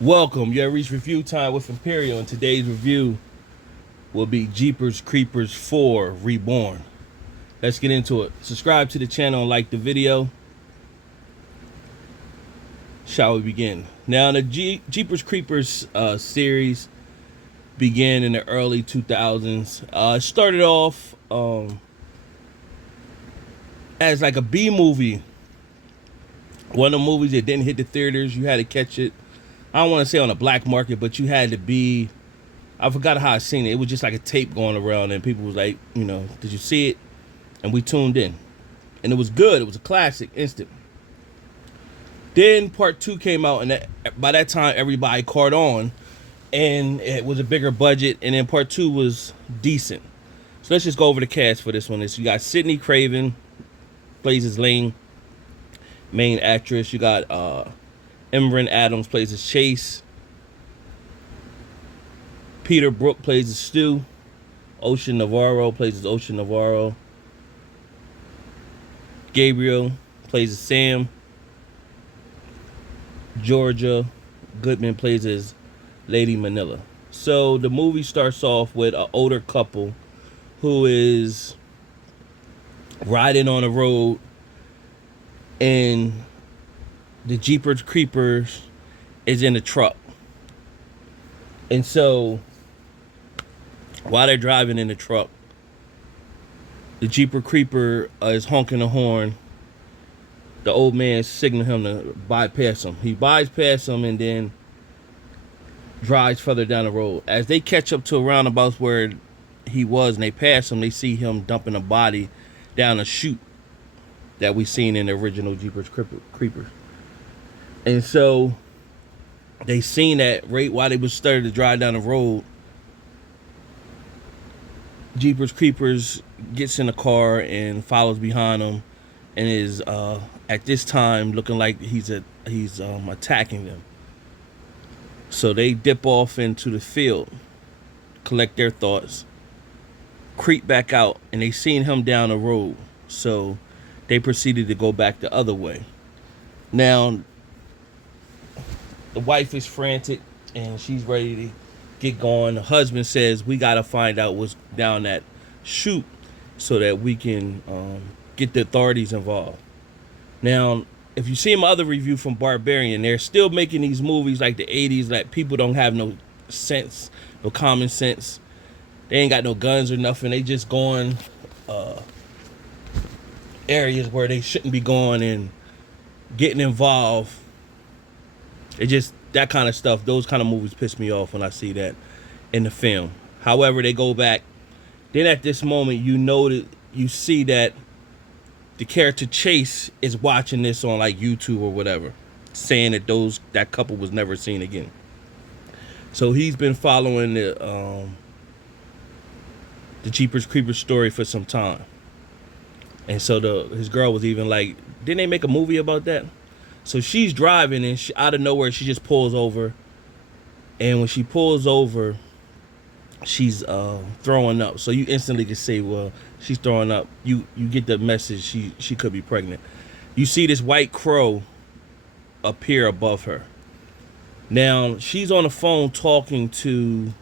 Welcome. You have reached review time with Imperial, and today's review will be Jeepers Creepers 4 Reborn. Let's get into it. Subscribe to the channel and like the video. Shall we begin? Now, the Jeepers Creepers series began in the early 2000s. It started off as like a B movie. One of the movies that didn't hit the theaters. You had to catch it. I don't want to say on the black market, but you had to be. I forgot how I seen it. It was just like a tape going around, and people was like, did you see it? And we tuned in, and it was good. It was a classic, instant. Then part two came out, and by that time everybody caught on, and it was a bigger budget. And then part two was decent. So let's just go over the cast for this one. You got Sydney Craven plays as Lane, main actress. You got Emran Adams plays as Chase. Peter Brook plays as Stu. Ocean Navarro plays as Ocean Navarro. Gabriel plays as Sam. Georgia Goodman plays as Lady Manila. So the movie starts off with an older couple who is riding on a road, and the Jeepers Creepers is in the truck. And so while they're driving in the truck, the Jeeper Creeper is honking the horn. The old man signaling him to bypass him. He bypasses him and then drives further down the road. As they catch up to a roundabout where he was and they pass him, they see him dumping a body down a chute that we seen in the original Jeepers Creepers. And so they seen that right while they was starting to drive down the road. Jeepers Creepers gets in the car and follows behind them, and is at this time looking like he's attacking them. So they dip off into the field, collect their thoughts, creep back out, and they seen him down the road. So they proceeded to go back the other way. Now the wife is frantic and she's ready to get going. The husband says, we got to find out what's down that chute so that we can get the authorities involved. Now, if you see my other review from Barbarian, they're still making these movies like the 80s that people don't have no sense, no common sense. They ain't got no guns or nothing. They just going areas where they shouldn't be going and getting involved. It just, that kind of stuff, those kind of movies piss me off when I see that in the film. However, they go back. Then at this moment, you see that the character Chase is watching this on like YouTube or whatever, saying that that couple was never seen again. So he's been following the Jeepers Creepers story for some time. And so his girl was even like, didn't they make a movie about that? So she's driving, and out of nowhere, she just pulls over. And when she pulls over, she's throwing up. So you instantly can say, well, she's throwing up. You get the message she could be pregnant. You see this white crow appear above her. Now, she's on the phone talking to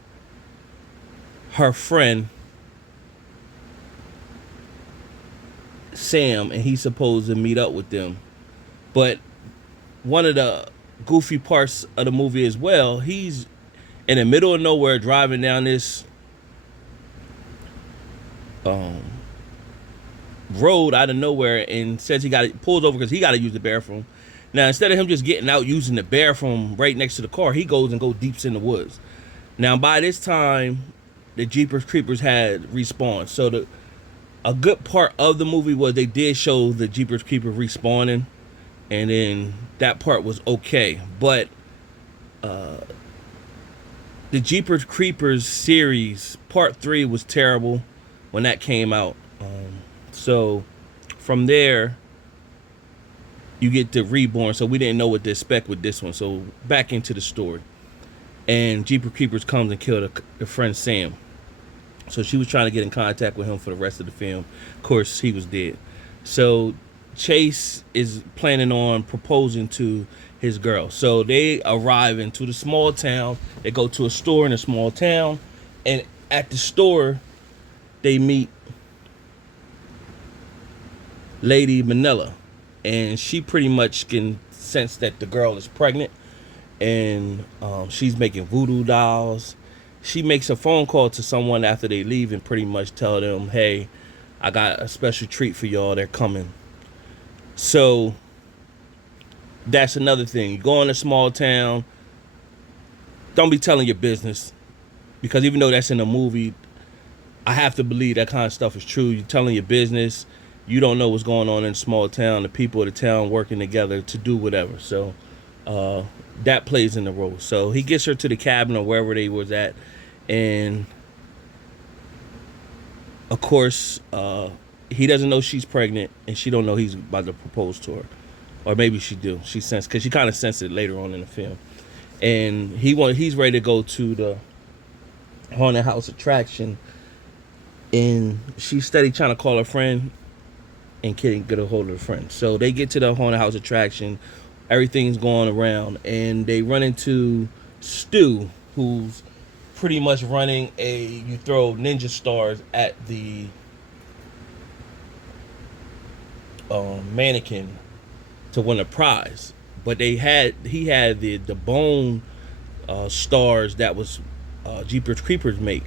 her friend, Sam, and he's supposed to meet up with them. But one of the goofy parts of the movie as well, he's in the middle of nowhere driving down this road out of nowhere, and says pulls over because he got to use the bathroom. Now, instead of him just getting out using the bathroom right next to the car, he goes and deeps in the woods. Now, by this time, the Jeepers Creepers had respawned. So a good part of the movie was they did show the Jeepers Creepers respawning, and then that part was okay. But the Jeepers Creepers series part 3 was terrible when that came out. So from there you get to Reborn. So we didn't know what to expect with this one. So back into the story, and Jeepers Creepers comes and kills her friend Sam. So she was trying to get in contact with him for the rest of the film. Of course, he was dead. So Chase is planning on proposing to his girl. So they arrive into the small town. They go to a store in a small town, and at the store, they meet Lady Manila, and she pretty much can sense that the girl is pregnant, and she's making voodoo dolls. She makes a phone call to someone after they leave and pretty much tell them, "Hey, I got a special treat for y'all. They're coming." So that's another thing. You go in a small town, don't be telling your business, because even though that's in a movie, I have to believe that kind of stuff is true. You're telling your business. You don't know what's going on in a small town. The people of the town working together to do whatever. So that plays in the role. So he gets her to the cabin or wherever they was at, and of course he doesn't know she's pregnant, and she don't know he's about to propose to her, or maybe she do. She sensed, because she kind of sensed it later on in the film, and he's ready to go to the haunted house attraction, and she's steady trying to call her friend and can't get a hold of the friend. So they get to the haunted house attraction. Everything's going around, and they run into Stu, who's pretty much running you throw ninja stars at the mannequin to win a prize. But he had the bone stars that was Jeepers Creepers make.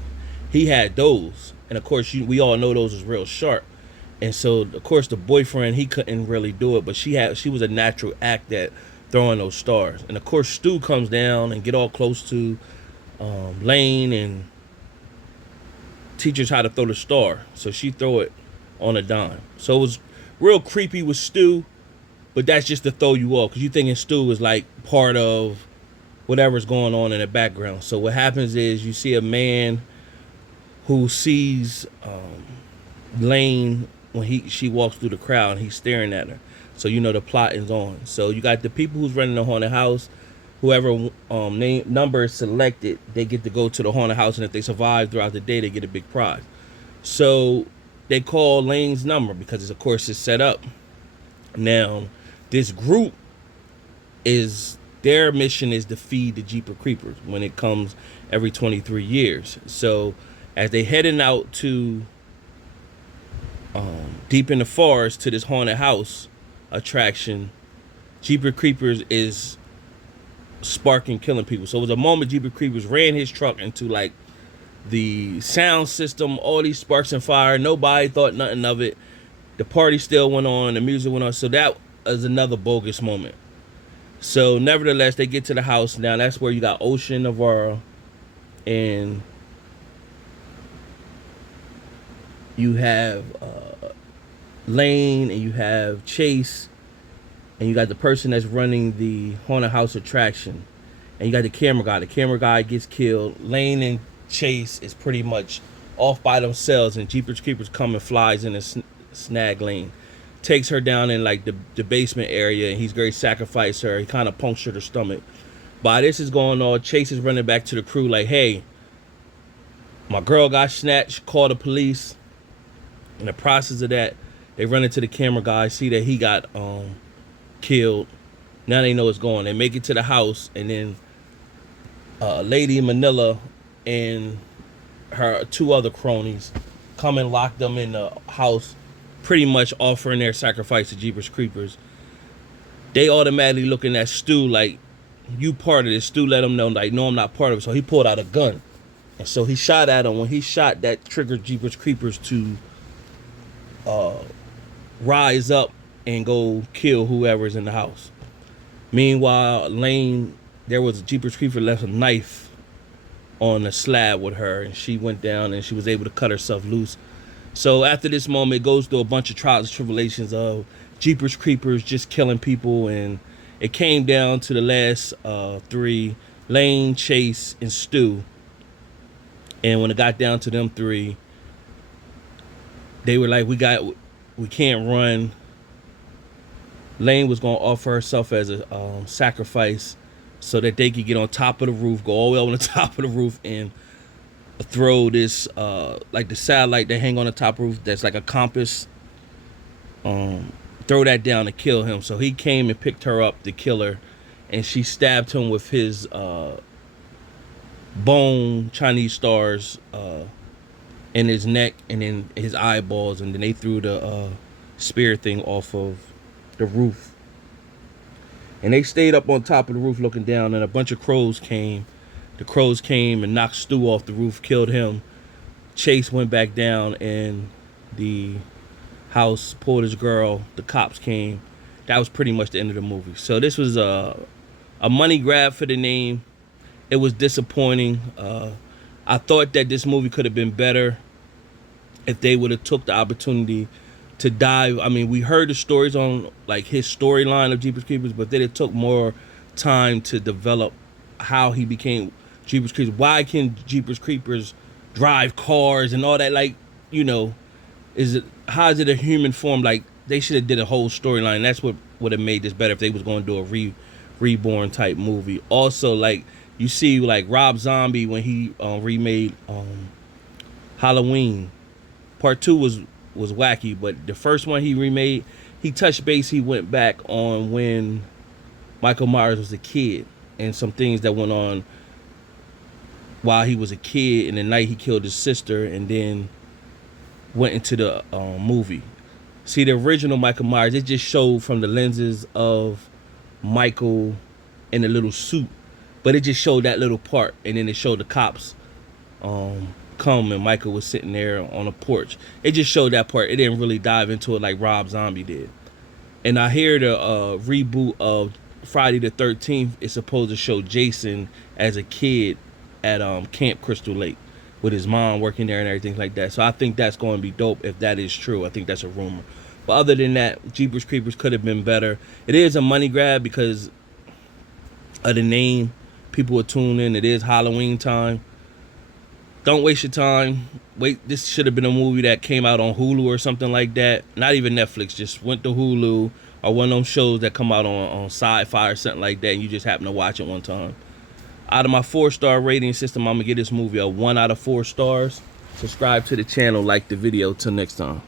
He had those, and of course we all know those is real sharp. And so, of course, the boyfriend, he couldn't really do it, but she was a natural act at throwing those stars. And of course, Stu comes down and get all close to Lane and teaches how to throw the star. So she throw it on a dime. So it was real creepy with Stu, but that's just to throw you off, because you thinking Stu is like part of whatever's going on in the background. So what happens is you see a man who sees Lane when she walks through the crowd, and he's staring at her. So you know the plot is on. So you got the people who's running the haunted house. Whoever number is selected, they get to go to the haunted house, and if they survive throughout the day, they get a big prize. So they call Lane's number because, of course, it's set up. Now, this group their mission is to feed the Jeepers Creepers when it comes every 23 years. So as they heading out to deep in the forest to this haunted house attraction, Jeepers Creepers is sparking, killing people. So it was a moment Jeepers Creepers ran his truck into like the sound system, all these sparks and fire. Nobody thought nothing of it. The party still went on, the music went on. So that was another bogus moment. So nevertheless, they get to the house. Now that's where you got Ocean, Navarro, and you have Lane, and you have Chase, and you got the person that's running the haunted house attraction, and you got the camera guy. The camera guy gets killed. Lane and Chase is pretty much off by themselves, and Jeepers Creepers come and flies in and snag Lane, takes her down in like the basement area, and he's going to sacrifice her. He kind of punctured her stomach. While this is going on, Chase is running back to the crew like, "Hey, my girl got snatched, call the police." In the process of that, they run into the camera guy, see that he got killed. Now they know what's going on. They make it to the house, and then Lady Manila and her two other cronies come and lock them in the house, pretty much offering their sacrifice to Jeepers Creepers. They automatically looking at Stu like, "You part of this." Stu let them know like, "No, I'm not part of it." So he pulled out a gun, and so he shot at him. When he shot, that triggered Jeepers Creepers to rise up and go kill whoever's in the house. Meanwhile, Lane, there was a Jeepers Creeper left a knife on the slab with her, and she went down and she was able to cut herself loose. So after this moment, it goes through a bunch of trials and tribulations of Jeepers Creepers just killing people, and it came down to the last three, Lane, Chase, and Stu. And when it got down to them three, they were like, we can't run. Lane was going to offer herself as a sacrifice so that they could get on top of the roof, go all the way on the top of the roof, and throw this, like the satellite that hang on the top roof that's like a compass, throw that down to kill him. So he came and picked her up to kill her, and she stabbed him with his bone Chinese stars in his neck and in his eyeballs, and then they threw the spear thing off of the roof. And they stayed up on top of the roof looking down, and a bunch of crows came. The crows came and knocked Stu off the roof, killed him. Chase went back down, and the house pulled his girl. The cops came. That was pretty much the end of the movie. So this was a money grab for the name. It was disappointing. I thought that this movie could have been better if they would have took the opportunity to dive. I mean, we heard the stories on like his storyline of Jeepers Creepers, but then it took more time to develop how he became Jeepers Creepers. Why can Jeepers Creepers drive cars and all that? Like, you know, how is it a human form? Like, they should have did a whole storyline. That's what would have made this better if they was going to do a Reborn type movie. Also, like, you see like Rob Zombie when he remade Halloween. Part 2 was wacky, but the first one he remade, he touched base. He went back on when Michael Myers was a kid and some things that went on while he was a kid, and the night he killed his sister, and then went into the movie. See, the original Michael Myers, it just showed from the lenses of Michael in the little suit, but it just showed that little part, and then it showed the cops come, and Michael was sitting there on a porch. It just showed that part. It didn't really dive into it like Rob Zombie did. And I hear the reboot of Friday the 13th is supposed to show Jason as a kid at Camp Crystal Lake with his mom working there and everything like that. So I think that's going to be dope if that is true. I think that's a rumor. But other than that, Jeepers Creepers could have been better. It is a money grab because of the name. People will tune in. It is Halloween time. Don't waste your time. Wait, this should have been a movie that came out on Hulu or something like that. Not even Netflix. Just went to Hulu or one of them shows that come out on Sci-Fi or something like that, and you just happen to watch it one time. Out of my 4-star rating system, I'm going to give this movie a 1 out of 4 stars. Subscribe to the channel, like the video. Till next time.